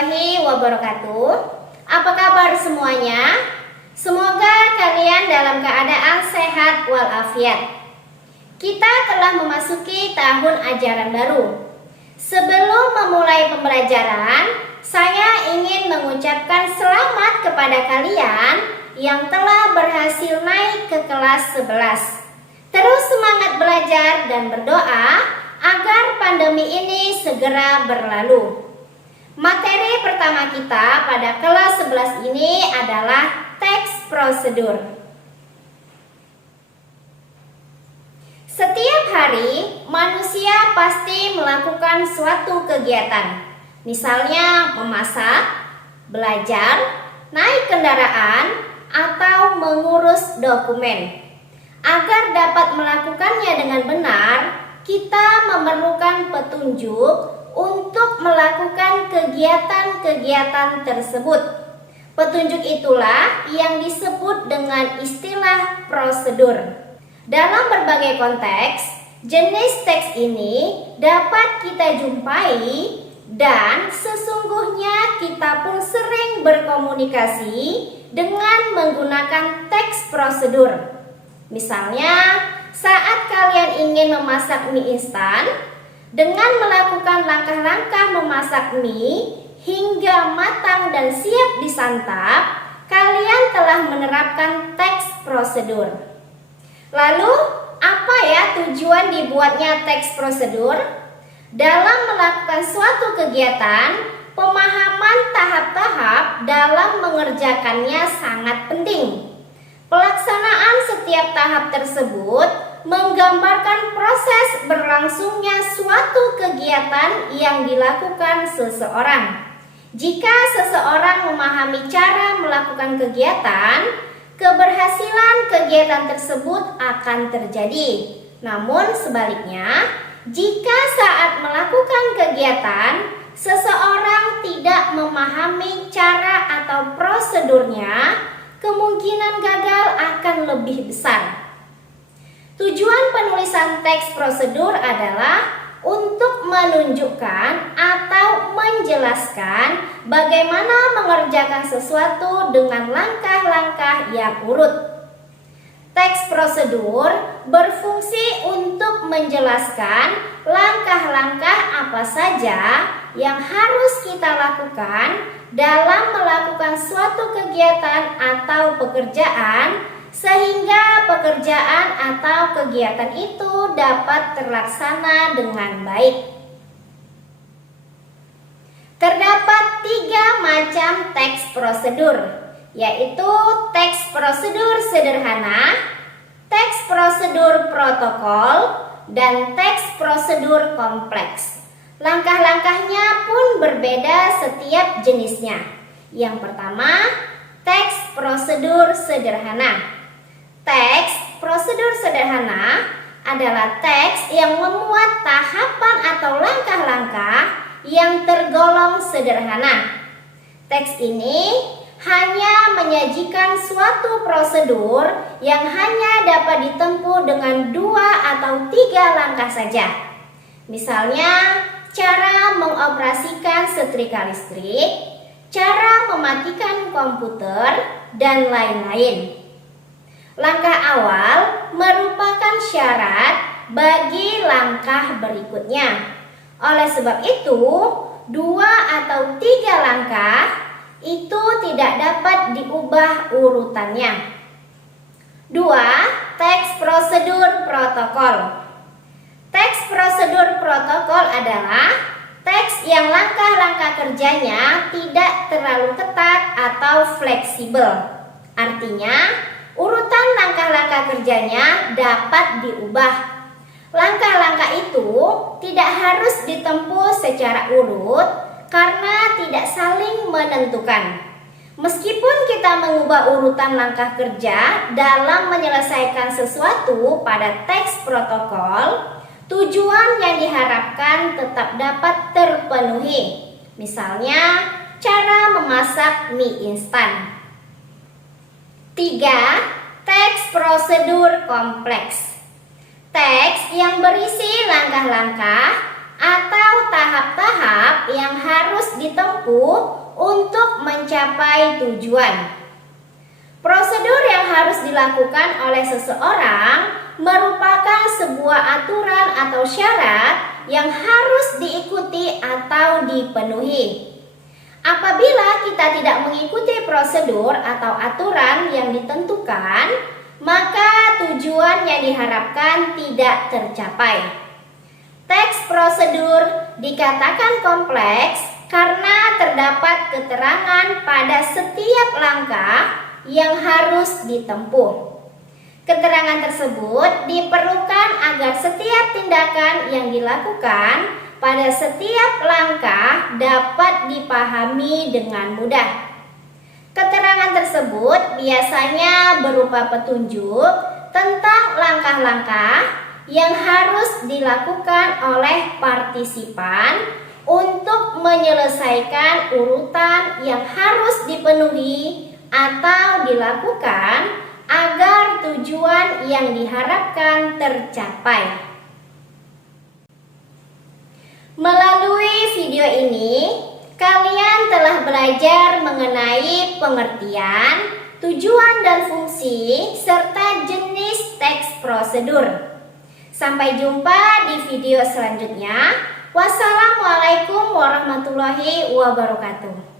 warahmatullahi wabarakatuh. Apa kabar semuanya? Semoga kalian dalam keadaan sehat walafiat. Kita telah memasuki tahun ajaran baru. Sebelum memulai pembelajaran, saya ingin mengucapkan selamat kepada kalian yang telah berhasil naik ke kelas 11. Terus semangat belajar dan berdoa agar pandemi ini segera berlalu. Materi pertama kita pada kelas 11 ini adalah teks prosedur. Setiap hari manusia pasti melakukan suatu kegiatan. Misalnya memasak, belajar, naik kendaraan, atau mengurus dokumen. Agar dapat melakukannya dengan benar, kita memerlukan petunjuk untuk melakukan kegiatan-kegiatan tersebut. Petunjuk itulah yang disebut dengan istilah prosedur. Dalam berbagai konteks, jenis teks ini dapat kita jumpai dan sesungguhnya kita pun sering berkomunikasi dengan menggunakan teks prosedur. Misalnya, saat kalian ingin memasak mie instan, dengan melakukan langkah-langkah memasak mie hingga matang dan siap disantap, kalian telah menerapkan teks prosedur. Lalu, apa ya tujuan dibuatnya teks prosedur? Dalam melakukan suatu kegiatan, pemahaman tahap-tahap dalam mengerjakannya sangat penting. Pelaksanaan setiap tahap tersebut menggambarkan proses berlangsungnya suatu kegiatan yang dilakukan seseorang. Jika seseorang memahami cara melakukan kegiatan, keberhasilan kegiatan tersebut akan terjadi. Namun sebaliknya, jika saat melakukan kegiatan, seseorang tidak memahami cara atau prosedurnya, kemungkinan gagal akan lebih besar. Tujuan penulisan teks prosedur adalah untuk menunjukkan atau menjelaskan bagaimana mengerjakan sesuatu dengan langkah-langkah yang urut. Teks prosedur berfungsi untuk menjelaskan langkah-langkah apa saja yang harus kita lakukan dalam melakukan suatu kegiatan atau pekerjaan, sehingga pekerjaan atau kegiatan itu dapat terlaksana dengan baik. Terdapat 3 macam teks prosedur, yaitu teks prosedur sederhana, teks prosedur protokol, dan teks prosedur kompleks. Langkah-langkahnya pun berbeda setiap jenisnya. Yang pertama, teks prosedur sederhana. Teks prosedur sederhana adalah teks yang memuat tahapan atau langkah-langkah yang tergolong sederhana. Teks ini hanya menyajikan suatu prosedur yang hanya dapat ditempuh dengan 2 atau 3 langkah saja. Misalnya, cara mengoperasikan setrika listrik, cara mematikan komputer, dan lain-lain. Langkah awal merupakan syarat bagi langkah berikutnya. Oleh sebab itu, 2 atau 3 langkah itu tidak dapat diubah urutannya. 2. Teks prosedur protokol. Teks prosedur protokol adalah teks yang langkah-langkah kerjanya tidak terlalu ketat atau fleksibel. Artinya, urutan langkah-langkah kerjanya dapat diubah. Langkah-langkah itu tidak harus ditempuh secara urut karena tidak saling menentukan. Meskipun kita mengubah urutan langkah kerja dalam menyelesaikan sesuatu pada teks protokol, tujuan yang diharapkan tetap dapat terpenuhi. Misalnya, cara memasak mie instan. 3. Teks prosedur kompleks. Teks yang berisi langkah-langkah atau tahap-tahap yang harus harus ditempuh untuk mencapai tujuan. Prosedur yang harus dilakukan oleh seseorang merupakan sebuah aturan atau syarat yang harus diikuti atau dipenuhi. Apabila kita tidak mengikuti prosedur atau aturan yang ditentukan, maka tujuan yang diharapkan tidak tercapai. Teks prosedur dikatakan kompleks karena terdapat keterangan pada setiap langkah yang harus ditempuh. Keterangan tersebut diperlukan agar setiap tindakan yang dilakukan pada setiap langkah dapat dipahami dengan mudah. Keterangan tersebut biasanya berupa petunjuk tentang langkah-langkah yang harus dilakukan oleh partisipan untuk menyelesaikan urutan yang harus dipenuhi atau dilakukan agar tujuan yang diharapkan tercapai. Melalui video ini, kalian telah belajar mengenai pengertian, tujuan dan fungsi, serta jenis teks prosedur. Sampai jumpa di video selanjutnya. Wassalamualaikum warahmatullahi wabarakatuh.